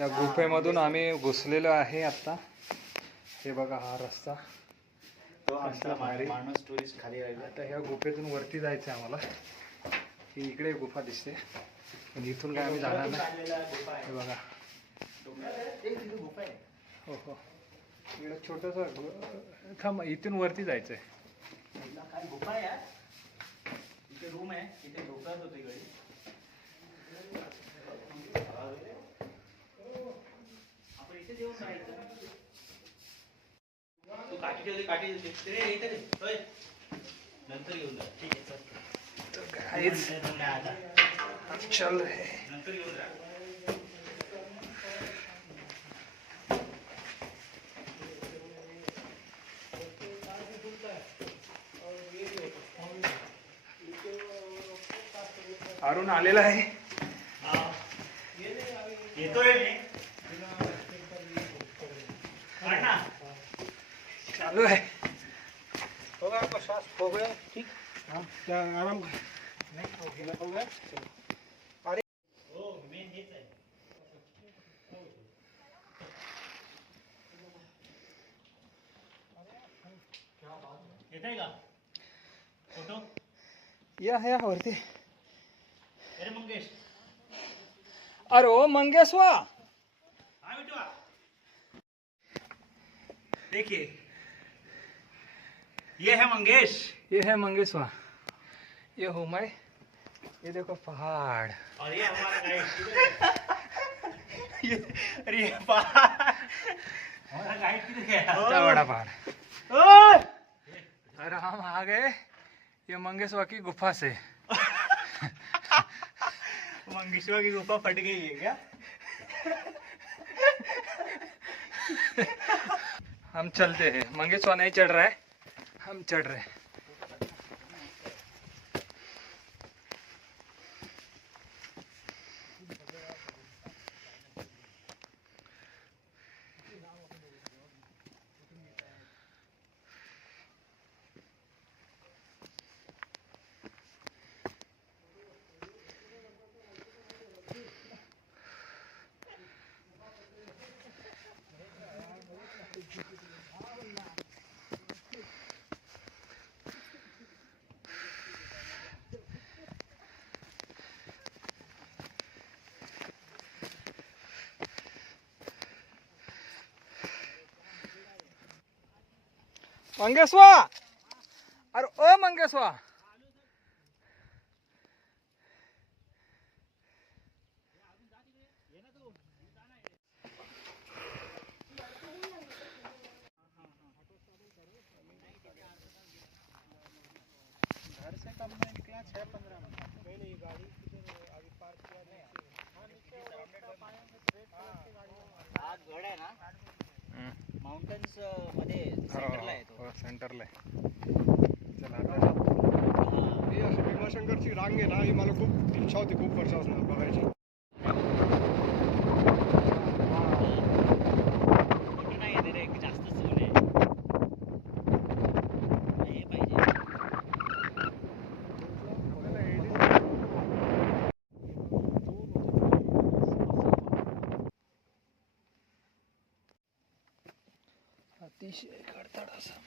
या गुफेमधून आम्ही घुसलेलो आहे आता. हे बघा हा रस्ता. तो आमचा भारी. माणूस टुरिस्ट खाली राहिला. आता ह्या गुफेतून वरती जायचं आहे आम्हाला. ही इकडे गुफा दिसते. पण इथून काय आम्ही जाणार नाही. हे बघा. हो हो. इकडे छोटस थांब इथून वरती काय गुफा आहे? इथे रूम आहे. इथे झोपत होते घरी राहायचं. तू काठी ठेवली काठी. नंतर घेऊन जा. ठीक आहे चल. काहीच नंतर नाही आता. चल रे. नंतर घेऊन जा. अरुण आलेला आहे. येतोय मी काढ ना चालू आहे हो? मेन हेच आहे येत आहे का फोटो? या या वरती अरे मंगेश। अरे ओ मंगेशवा हाँ देखिए ये है मंगेश। ये है मंगेशवा। ये हूँ मैं ये देखो पहाड़। और ये हमारा ये अरे ये पहाड़। हमारा गाइड किधर गया? बड़ा पहाड़। अरे हम आ गए। ये मंगेशवा की गुफा से। मंगेशवा की गुफा फट गई है क्या? हम चलते हैं। मंगेशवा नहीं चढ़ रहा है। हम चढ़ रहे हैं। मंगेशवा। अरे ओ मंगेशवा। घर से कब मैं निकला छह पंद्रह मिनट। पहले ये गाड़ी अभी पार्क किया नहीं। हा गड। आहे ना? माउंटन्समध्ये सेंटरला आहे तो हो सेंटरला चला आता. हा. ही अशी भीमाशंकरची रांग आहे ना ही मला खूप इच्छा होती खूप वर्षापासून बघायची मोठी नाही आहे रे जास्त सोन आहे हे पाहिजे अतिशय खडताड असा.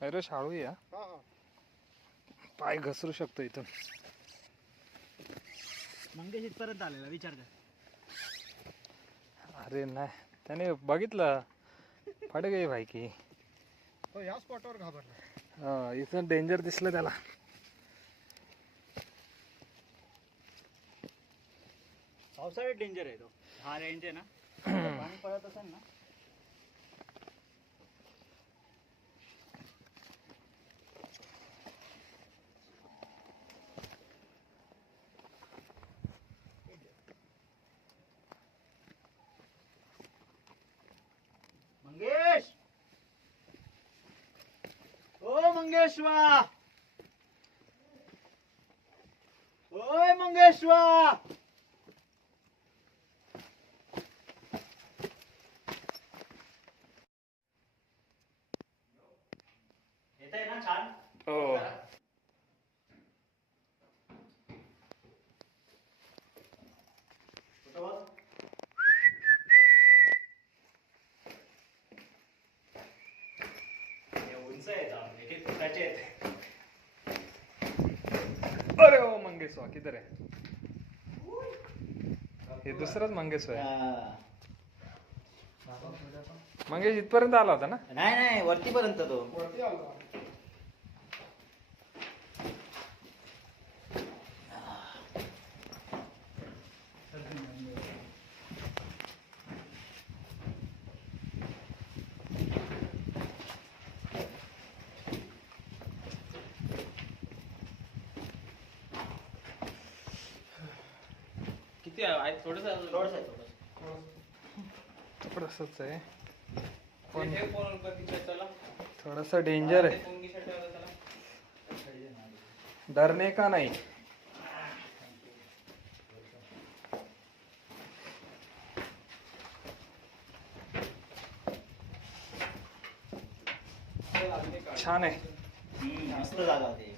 अरे शाळू या हा. हा पाय घसरू शकतो इथून. मंगेश इथपर्यंत आलेला विचार कर. अरे नाही त्याने बघितलं. फट गई भाई की. तो ह्या स्पॉटवर घाबरला. हा, इथं डेंजर दिसलं त्याला. पावसाळ्यात डेंजर आहे तो. हा रेंज आहे ना. पाणी पडत असेल ना मंगेश ओ मंगेशवा! ओय मंगेशवा! येत आहे ना छान? हो कुठं बघ हे उंच आहेत जाम, एक एक फुटाचे आहेत अरे ओ मंगेशवा किधर आहे हे दुसरंच मंगेशवा आहे हा. मंगेश इथपर्यंत आला होता ना? नाही नाही वरती पर्यंत तो. वरती आलो किती आहे थोडस थोडंसं आहे, थोडंसं. थोडंसंच आहे. डेंजर आहे डरने का नाही? छान आहे. मस्त जागा होती.